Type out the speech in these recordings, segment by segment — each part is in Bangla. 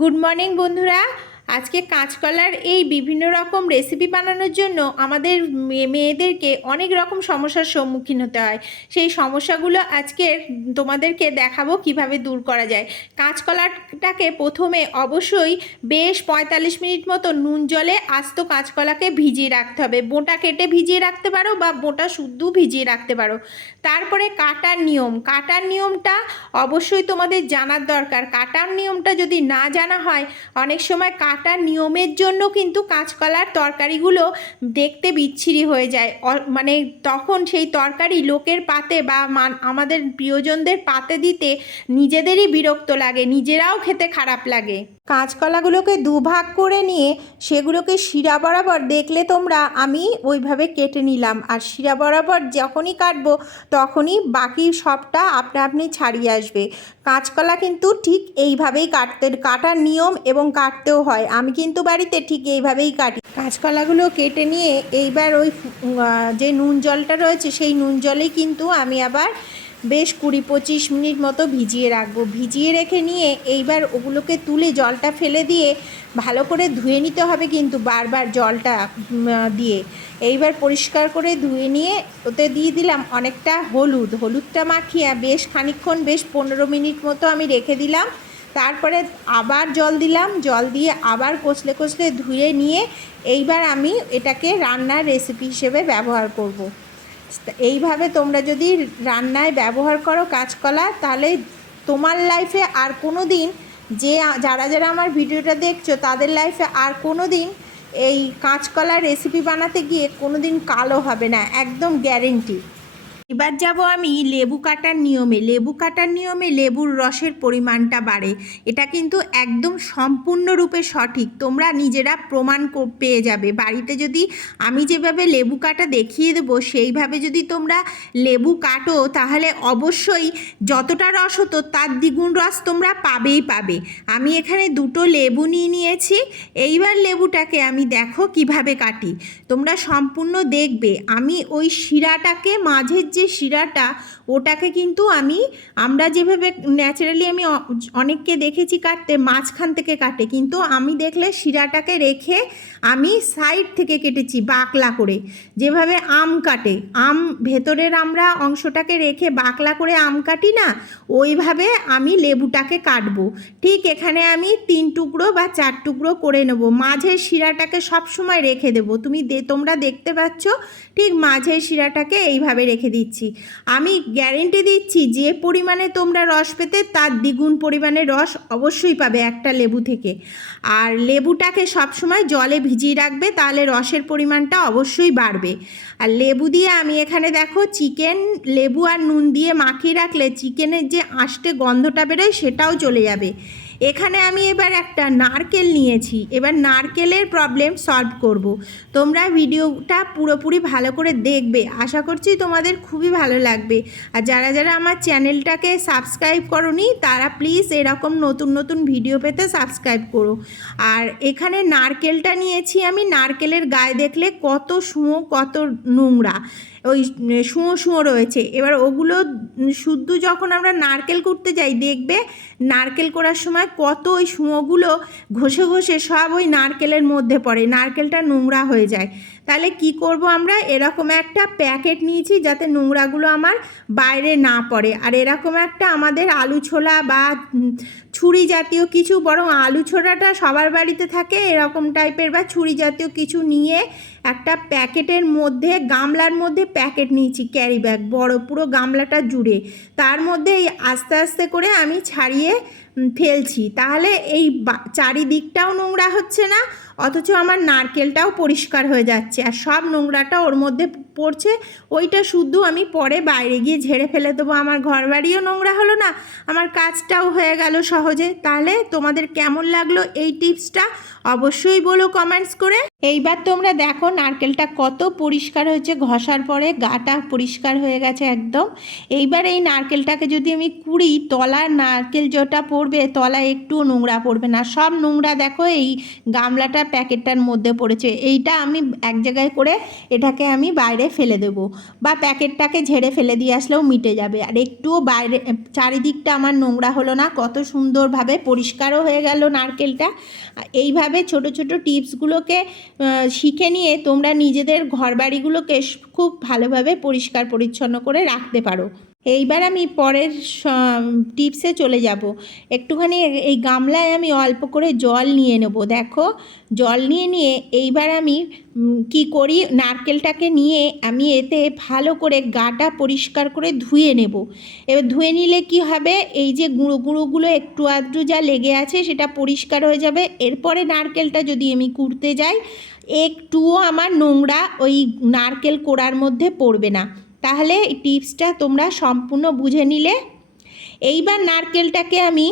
গুড মর্নিং বন্ধুরা। আজকে কাঁচকলার এই বিভিন্ন রকম রেসিপি বানানোর জন্য আমাদের মেয়েদেরকে অনেক রকম সমস্যার সম্মুখীন হতে হয়। সেই সমস্যাগুলো আজকে তোমাদেরকে দেখাবো কিভাবে দূর করা যায়। কাঁচকলাটাকে প্রথমে অবশ্যই বেশ 45 মিনিট মতো নুন জলে আস্ত কাঁচকলাকে ভিজিয়ে রাখতে হবে। বোঁটা কেটে ভিজিয়ে রাখতে পারো বা বোঁটা শুদ্ধ ভিজিয়ে রাখতে পারো। তারপরে কাটার নিয়মটা অবশ্যই তোমাদের জানার দরকার। কাটার নিয়মটা যদি না জানা হয়, অনেক সময় কাটার নিয়মের জন্য কিন্তু কাঁচকলার তরকারিগুলো দেখতে বিচ্ছিরি হয়ে যায়। মানে তখন সেই তরকারি লোকের পাতে বা আমাদের প্রিয়জনদের পাতে দিতে নিজেদেরই বিরক্ত লাগে, নিজেরাও খেতে খারাপ লাগে। কাঁচকলাগুলোকে দুভাগ করে নিয়ে সেগুলোকে শিরা বরাবর দেখলে তোমরা আমি ওইভাবে কেটে নিলাম। আর শিরা বরাবর যখনই কাটবো তখনই বাকি সবটা আপনা আপনি ছাড়িয়ে আসবে। কাঁচকলা কিন্তু ঠিক এইভাবেই কাটার নিয়ম এবং কাটতেও হয়। আমি কিন্তু বাড়িতে ঠিক এইভাবেই কাটি। কাঁচকলাগুলো কেটে নিয়ে এইবার ওই যে নুন জলটা রয়েছে সেই নুন জলেই কিন্তু আমি আবার বেশ 20-25 মিনিট মতো ভিজিয়ে রাখবো। ভিজিয়ে রেখে নিয়ে এইবার ওগুলোকে তুলে জলটা ফেলে দিয়ে ভালো করে ধুয়ে নিতে হবে, কিন্তু বারবার জলটা দিয়ে এইবার পরিষ্কার করে ধুয়ে নিয়ে ওতে দিয়ে দিলাম অনেকটা হলুদটা মাখিয়ে বেশ খানিকক্ষণ, বেশ 15 মিনিট মতো আমি রেখে দিলাম। তারপরে আবার জল দিলাম, জল দিয়ে আবার কষলে ধুয়ে নিয়ে এইবার আমি এটাকে রান্নার রেসিপি হিসেবে ব্যবহার করব। এইভাবে তোমরা যদি রান্নায় ব্যবহার করো কাঁচকলা, তাহলে তোমার লাইফে আর কোনো দিন যারা আমার ভিডিওটা দেখছো তাদের লাইফে আর কোনো দিন এই কাঁচকলার রেসিপি বানাতে গিয়ে কোনো দিন কালো হবে না, একদম গ্যারেন্টি। এবার যাব আমি লেবু কাটার নিয়মে লেবুর রসের পরিমাণটা বাড়ে। এটা কিন্তু একদম সম্পূর্ণরূপে সঠিক, তোমরা নিজেরা প্রমাণ পেয়ে যাবে। বাড়িতে যদি আমি যেভাবে লেবু কাটা দেখিয়ে দেবো সেইভাবে যদি তোমরা লেবু কাটো, তাহলে অবশ্যই যতটা রস হতো তার দ্বিগুণ রস তোমরা পাবে। আমি এখানে 2টো লেবু নিয়েছি। এইবার লেবুটাকে আমি দেখো কিভাবে কাটি, তোমরা সম্পূর্ণ দেখবে। আমি ওই শিরাটাকে, মাঝের যে শিরাটা, ওটাকে কিন্তু আমরা যেভাবে ন্যাচারালি আমি অনেককে দেখেছি কাটতে মাঝখান থেকে কাটে, কিন্তু আমি দেখলে শিরাটাকে রেখে আমি সাইড থেকে কেটেছি বাকলা করে, যেভাবে আম কাটে, আম ভেতরের আমরা অংশটাকে রেখে বাকলা করে আম কাটি না, ওইভাবে আমি লেবুটাকে কাটবো। ঠিক এখানে আমি 3 টুকরো বা 4 টুকরো করে নেব। মাঝের শিরাটাকে সবসময় রেখে দেবো। তোমরা দেখতে পাচ্ছ ঠিক মাঝের শিরাটাকে এইভাবে রেখে দিচ্ছি। আমি গ্যারেন্টি দিচ্ছি যে পরিমাণে তোমরা রস পেতে তার দ্বিগুণ পরিমাণে রস অবশ্যই পাবে একটা লেবু থেকে। আর লেবুটাকে সবসময় জলে ভিজিয়ে রাখবে, তাহলে রসের পরিমাণটা অবশ্যই বাড়বে। আর লেবু দিয়ে আমি এখানে দেখো চিকেন লেবু আর নুন দিয়ে মাখিয়ে রাখলে চিকেনের যে আষ্টে গন্ধটা বেরোয় সেটাও চলে যাবে। এখানে আমি এবার একটা নারকেল নিয়েছি, এবার নারকেলের প্রবলেম সলভ করব। তোমরা ভিডিওটা পুরোপুরি ভালো করে দেখবে, আশা করছি তোমাদের খুবই ভালো লাগবে। আর যারা আমার চ্যানেলটাকে সাবস্ক্রাইব করোনি তারা প্লিজ এরকম নতুন ভিডিও পেতে সাবস্ক্রাইব করো। আর এখানে নারকেলটা নিয়েছি আমি, নারকেলের গায়ে দেখলে কত শুঁয়ো কত নোংরা, ওই শুঁয়ো রয়েছে। এবার ওগুলো শুদ্ধ যখন আমরা নারকেল কুটতে যাই দেখবে নারকেল করার সময় কত ওই শুঁয়োগুলো ঘষে সব ওই নারকেলের মধ্যে পড়ে, নারকেলটা নোংরা হয়ে যায়। তাহলে কি করব, আমরা এরকম একটা প্যাকেট নিয়েছি যাতে নোংরাগুলো আমার বাইরে না পড়ে। আর এরকম একটা আমাদের আলু ছোলা বা ছুরি জাতীয় কিছু, বরং আলু ছোলাটা সবার বাড়িতে থাকে এরকম টাইপের, বা ছুরি জাতীয় কিছু নিয়ে একটা প্যাকেটের মধ্যে, গামলার মধ্যে প্যাকেট নিয়েছি, ক্যারি ব্যাগ বড় পুরো গামলাটা জুড়ে, তার মধ্যে আস্তে আস্তে করে আমি ছাড়িয়ে ফেলছি। তাহলে এই চারিদিকটাও নোংরা হচ্ছে না, অথচ আমার নারকেলটাও পরিষ্কার হয়ে যাচ্ছে, আর সব নোংরাটা ওর মধ্যে পড়ছে। ওইটা শুদ্ধ আমি পরে বাইরে গিয়ে ঝেড়ে ফেলে দেবো। আমার ঘরবাড়িও নোংরা হলো না, আমার কাজটাও হয়ে গেল সহজে। তাহলে তোমাদের কেমন লাগলো এই টিপসটা অবশ্যই বলো কমেন্টস করে। এইবার তোমরা দেখো নারকেলটা কত পরিষ্কার হয়েছে, ঘষার পরে গাটা পরিষ্কার হয়ে গেছে একদম। এইবার এই নারকেলটাকে যদি আমি কুড়ি, তলার নারকেল যেটা পড়বে তলায় একটুও নোংরা পড়বে না, সব নোংরা দেখো এই গামলাটার প্যাকেটটার মধ্যে পড়েছে। এইটা আমি এক জায়গায় করে এটাকে আমি বাইরে ফেলে দেবো, বা প্যাকেটটাকে ঝেড়ে ফেলে দিয়ে আসলেও মিটে যাবে। আর একটুও বাইরে চারিদিকটা আমার নোংরা হলো না, কত সুন্দরভাবে পরিষ্কারও হয়ে গেল নারকেলটা। এইভাবে ছোট ছোট টিপসগুলোকে শিখে নিয়ে তোমরা নিজেদের ঘরবাড়িগুলোকে খুব ভালোভাবে পরিষ্কার পরিচ্ছন্ন করে রাখতে পারো। এইবার আমি পরের টিপসে চলে যাব। একটুখানি এই গামলায় আমি অল্প করে জল নিয়ে নেব। দেখো, জল নিয়ে এইবার আমি কি করি, নারকেলটাকে নিয়ে আমি এতে ভালো করে গাটা পরিষ্কার করে ধুয়ে নেব। এবার ধুয়ে নিলে কি হবে, এই যে গুঁড়ো গুঁড়োগুলো একটু আধটু যা লেগে আছে সেটা পরিষ্কার হয়ে যাবে। এরপরে নারকেলটা যদি আমি কুড়তে যাই, একটুও আমার নোংরা ওই নারকেল কোড়ার মধ্যে পড়বে না। তাহলে এই টিপসটা তোমরা সম্পূর্ণ বুঝে নিলে। এইবার নারকেলটাকে আমি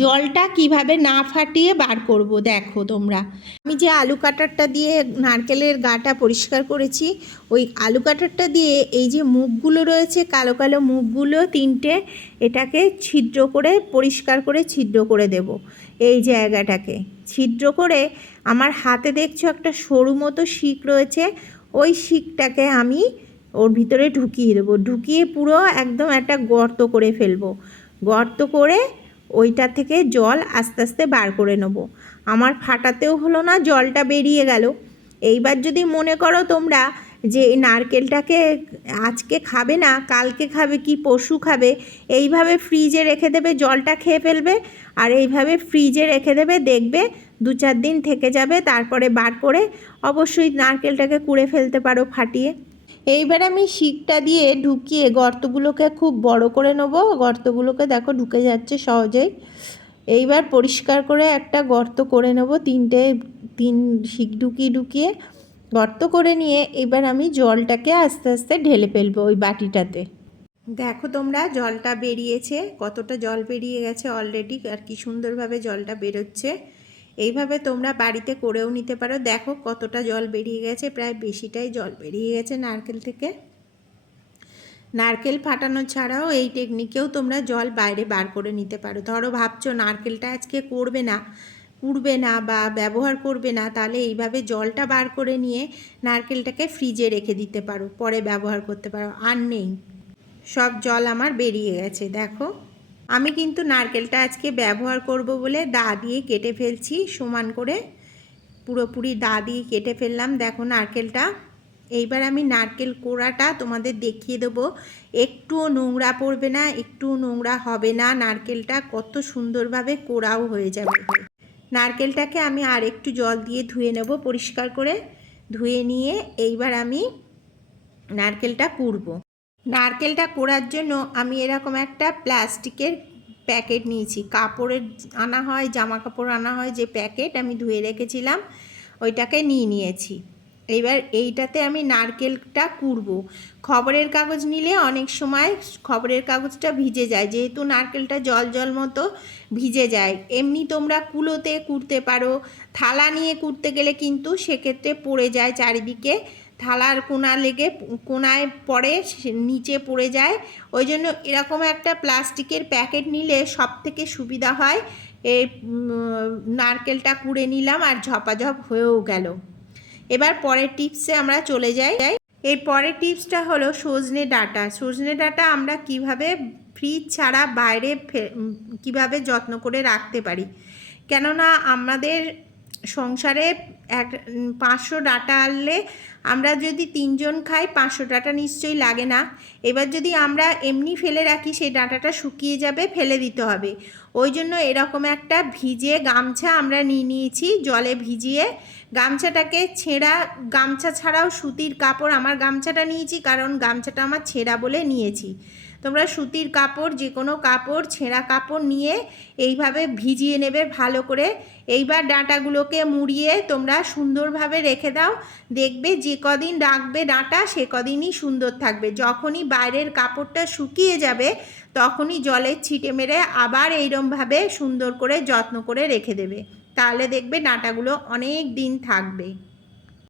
জলটা কিভাবে না ফাটিয়ে বার করব, দেখো তোমরা। আমি যে আলু কাটারটা দিয়ে নারকেলের গাটা পরিষ্কার করেছি, ওই আলু কাটারটা দিয়ে এই যে মুখগুলো রয়েছে, কালো কালো মুখগুলো তিনটে, এটাকে ছিদ্র করে পরিষ্কার করে ছিদ্র করে দেব। এই জায়গাটাকে ছিদ্র করে আমার হাতে দেখছো একটা সরু মতো শিক রয়েছে, ওই শিকটাকে আমি ওর ভিতরে ঢুকিয়ে দেবো। ঢুকিয়ে পুরো একদম একটা গর্ত করে ফেলবো। গর্ত করে ওইটা থেকে জল আস্তে আস্তে বার করে নেব। আমার ফাটাতেও হলো না, জলটা বেরিয়ে গেল। এইবার যদি মনে করো তোমরা যে এই নারকেলটাকে আজকে খাবে না, কালকে খাবে কি পরশু খাবে, এইভাবে ফ্রিজে রেখে দেবে, জলটা খেয়ে ফেলবে। আর এইভাবে ফ্রিজে রেখে দেবে, দেখবে 2-4 দিন থেকে যাবে। তারপরে বার করে অবশ্যই নারকেলটাকে কুড়ে ফেলতে পারো ফাটিয়ে। এইবার আমি শিকটা দিয়ে ঢুকিয়ে গর্তগুলোকে খুব বড় করে নেব। গর্তগুলোকে দেখো ঢুকে যাচ্ছে সহজেই। এইবার পরিষ্কার করে একটা গর্ত করে নেব, তিন শিক ঢুকিয়ে গর্ত করে নিয়ে এবার আমি জলটাকে আস্তে আস্তে ঢেলে ফেলবো ওই বাটিটাতে। দেখো তোমরা, জলটা বেরিয়েছে, কতটা জল বেরিয়ে গেছে অলরেডি, আর কি সুন্দরভাবে জলটা বেরোচ্ছে। এইভাবে তোমরা বাড়িতে করেও নিতে পারো। দেখো কতটা জল বেরিয়ে গেছে, প্রায় বেশিটাই জল বেরিয়ে গেছে নারকেল থেকে। নারকেল ফাটানো ছাড়াও এই টেকনিকেও তোমরা জল বাইরে বার করে নিতে পারো। ধরো ভাবছো নারকেলটা আজকে কুড়বে না বা ব্যবহার করবে না, তাহলে এইভাবে জলটা বার করে নিয়ে নারকেলটাকে ফ্রিজে রেখে দিতে পারো, পরে ব্যবহার করতে পারো। আর নেই, সব জল আমার বেরিয়ে গেছে। দেখো, আমি কিন্তু নারকেলটা আজকে ব্যবহার করব বলে দা দিয়ে কেটে ফেলছি, সমান করে পুরোপুরি দা দিয়ে কেটে ফেললাম। দেখো নারকেলটা। এইবার আমি নারকেল কোড়াটা তোমাদের দেখিয়ে দেবো। একটুও নোংরা পড়বে না, একটুও নোংরা হবে না, নারকেলটা কত সুন্দরভাবে কোড়াও হয়ে যাবে। নারকেলটাকে আমি আর একটু জল দিয়ে ধুয়ে নেব, পরিষ্কার করে ধুয়ে নিয়ে এইবার আমি নারকেলটা কুড়বো। নারকেলটা কোড়ার জন্য আমি এরকম একটা প্লাস্টিকের প্যাকেট নিয়েছি। কাপড়ের আনা হয়, জামা কাপড় আনা হয় যে প্যাকেট, আমি ধুয়ে রেখেছিলাম, ওইটাকে নিয়েছি। এইবার এইটাতে আমি নারকেলটা কুড়বো। খবরের কাগজ নিলে অনেক সময় খবরের কাগজটা ভিজে যায়, যেহেতু নারকেলটা জল জল মতো ভিজে যায়। এমনি তোমরা কুলোতে কুড়তে পারো। থালা নিয়ে কুড়তে গেলে কিন্তু সেক্ষেত্রে পড়ে যায় চারিদিকে, থালার কোনায় পড়ে, নিচে পড়ে যায়। ওই জন্য এরকম একটা প্লাস্টিকের প্যাকেট নিলে সব থেকে সুবিধা হয়। এই নারকেলটা কুড়ে নিলাম আর ঝপাঝপ হয়েও গেল। এবার পরের টিপসে আমরা চলে যাই। এর পরের টিপসটা হলো সজনে ডাঁটা। সজনে ডাঁটা আমরা কিভাবে ফ্রিজ ছাড়া বাইরে কিভাবে যত্ন করে রাখতে পারি। কেননা আমাদের সংসারে 500 ডাঁটা আনলে আমরা যদি 3 জন খাই, 500 ডাঁটা নিশ্চয়ই লাগে না। এবার যদি আমরা এমনি ফেলে রাখি, সেই ডাঁটাটা শুকিয়ে যাবে, ফেলে দিতে হবে। ওই জন্য এরকম একটা ভিজে গামছা আমরা নিয়েছি, জলে ভিজিয়ে। গামছাটাকে গামছা ছাড়াও সুতির কাপড়, আমার গামছাটা নিয়েছি কারণ গামছাটা আমার ছেঁড়া বলে নিয়েছি। তোমরা সুতির কাপড়, যে কোনো কাপড়, ছেঁড়া কাপড় নিয়ে এইভাবে ভিজিয়ে নেবে ভালো করে। এইবার ডাঁটাগুলোকে মুড়িয়ে তোমরা সুন্দরভাবে রেখে দাও। দেখবে যে কদিন রাখবে ডাঁটা, সে কদিনই সুন্দর থাকবে। যখনই বাইরের কাপড়টা শুকিয়ে যাবে, তখনই জলের ছিটে মেরে আবার এইরকমভাবে সুন্দর করে যত্ন করে রেখে দেবে। তাহলে দেখবে ডাঁটাগুলো অনেক দিন থাকবে।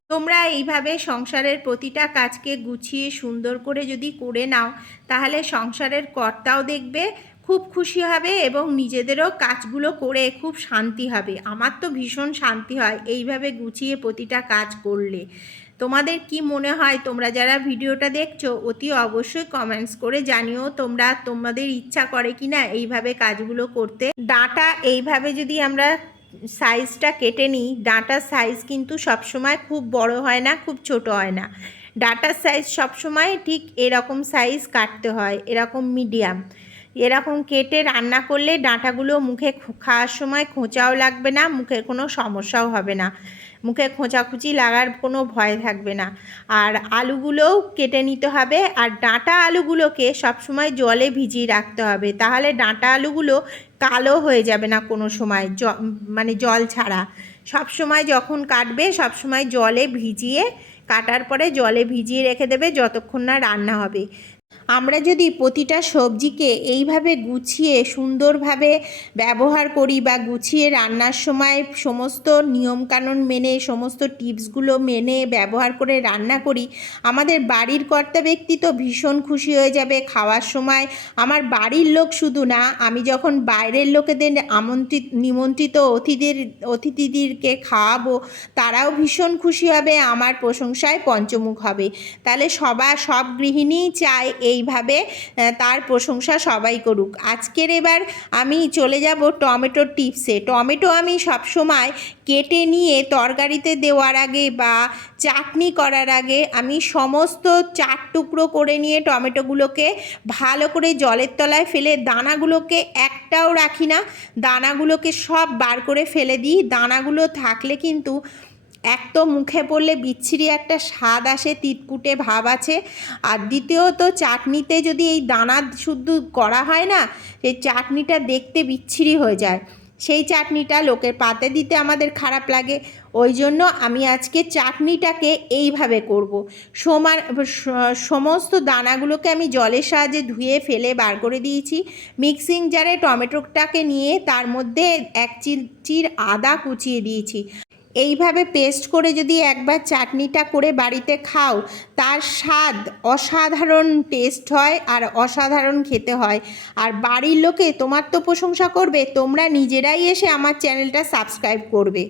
তোমরা এইভাবে সংসারের প্রতিটা কাজকে গুছিয়ে সুন্দর করে যদি করে নাও, তাহলে সংসারের কর্তাও দেখবে খুব খুশি হবে এবং নিজেদেরও কাজগুলো করে খুব শান্তি হবে। আমার তো ভীষণ শান্তি হয় এইভাবে গুছিয়ে প্রতিটা কাজ করলে। তোমাদের কি মনে হয়? তোমরা যারা ভিডিওটা দেখছো অতি অবশ্যই কমেন্টস করে জানিও তোমাদের ইচ্ছা করে কি না এইভাবে কাজগুলো করতে। ডাঁটা এইভাবে যদি আমরা সাইজটা কেটে নিই, ডাঁটার সাইজ কিন্তু সবসময় খুব বড় হয় না, খুব ছোট হয় না। ডাঁটার সাইজ সবসময় ঠিক এরকম সাইজ কাটতে হয়, এরকম মিডিয়াম। এরকম কেটে রান্না করলে ডাঁটাগুলো মুখে খাওয়ার সময় খোঁচাও লাগবে না, মুখে কোনো সমস্যাও হবে না, মুখে খোঁচাখুচি লাগার কোনো ভয় থাকবে না। আর আলুগুলোও কেটে নিতে হবে, আর ডাঁটা আলুগুলোকে সবসময় জলে ভিজিয়ে রাখতে হবে, তাহলে ডাঁটা আলুগুলো কালো হয়ে যাবে না কোনো সময়, মানে জল ছাড়া। সব সময় যখন কাটবে সবসময় জলে ভিজিয়ে, কাটার পরে জলে ভিজিয়ে রেখে দেবে যতক্ষণ না রান্না হবে। আমরা যদি প্রতিটা সবজিকে এইভাবে গুছিয়ে সুন্দরভাবে ব্যবহার করি বা গুছিয়ে রান্নার সময় সমস্ত নিয়মকানুন মেনে, সমস্ত টিপসগুলো মেনে ব্যবহার করে রান্না করি, আমাদের বাড়ির কর্তা ব্যক্তি তো ভীষণ খুশি হয়ে যাবে খাওয়ার সময়। আমার বাড়ির লোক শুধু না, আমি যখন বাইরের লোকেদের নিমন্ত্রিত অতিথিদেরকে খাওয়াবো, তারাও ভীষণ খুশি হবে, আমার প্রশংসায় পঞ্চমুখ হবে। তাহলে সব গৃহিণীই চায় এইভাবে তার প্রশংসা সবাই করুক। আজকের এবার আমি চলে যাব টমেটোর টিপসে। টমেটো আমি সবসময় কেটে নিয়ে তরকারিতে দেওয়ার আগে বা চাটনি করার আগে আমি সমস্ত 4 টুকরো করে নিয়ে টমেটোগুলোকে ভালো করে জলের তলায় ফেলে দানাগুলোকে একটাও রাখি না, দানাগুলোকে সব বার করে ফেলে দিই। দানাগুলো থাকলে কিন্তু এক তো মুখে পড়লে বিচ্ছিরি একটা স্বাদ আসে, তিতকুটে ভাব আছে, আর দ্বিতীয়ত চাটনিতে যদি এই দানা শুদ্ধ করা হয় না, সেই চাটনিটা দেখতে বিচ্ছিরি হয়ে যায়, সেই চাটনিটা লোকের পাতে দিতে আমাদের খারাপ লাগে। ওই জন্য আমি আজকে চাটনিটাকে এইভাবে করব। সমস্ত দানাগুলোকে আমি জলের সাহায্যে ধুয়ে ফেলে বার করে দিয়েছি। মিক্সিং জারে টমেটোটাকে নিয়ে তার মধ্যে 1 চির আদা কুচিয়ে দিয়েছি। এইভাবে পেস্ট করে যদি একবার চাটনিটা করে বাড়িতে খাও, তার স্বাদ অসাধারণ টেস্ট হয় আর অসাধারণ খেতে হয়। আর বাড়ির লোকে তোমার তো প্রশংসা করবে, তোমরা নিজেরাই এসে আমার চ্যানেলটা সাবস্ক্রাইব করবে।